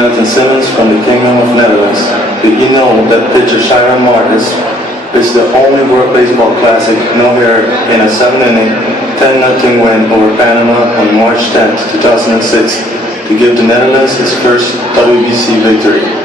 Jonathan Simmons from the Kingdom of Netherlands. Did you know that pitcher Sharon Marcus is the only World Baseball Classic no-hitter in a 7-inning, 10-0 win over Panama on March 10, 2006 to give the Netherlands its first WBC victory?